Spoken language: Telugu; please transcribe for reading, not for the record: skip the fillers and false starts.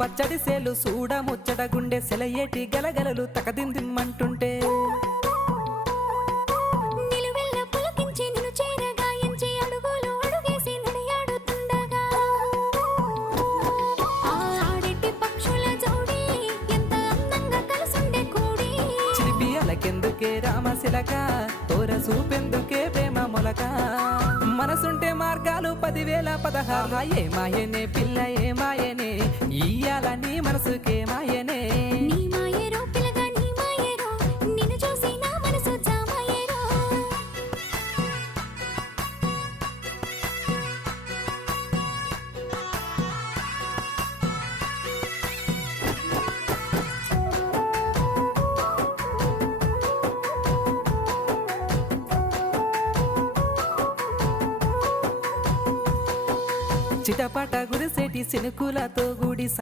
పచ్చడి సేలు సూడ ముచ్చట గుండె సెలయేటి గలగలలు తకదిందిమ్మంటుంటే నిలువెల్ల పులకించి నిన్ను చేరగాయించి అడుగులు అడుగేసి నడియాడుతుండగా ఆడెట్టి పక్షుల జోడి ఎంత అందంగా కలుసుండే కూడి చిలిపియలకెందుకే రామశిలక తోర సూపెందుకే ప్రేమ మొలక మనసుంటే మార్గాలు 10,016 ఏ మాయనే పిల్ల ఏ మాయనే ఇయ్యాల నీ మనసుకే మాయనే నీ మాయేరో పిల్లగా నీ మాయేరో నిన్ను చూసి నా మనసు జామాయేరో చిటపట గురిసేటి సినుకులతో గుడి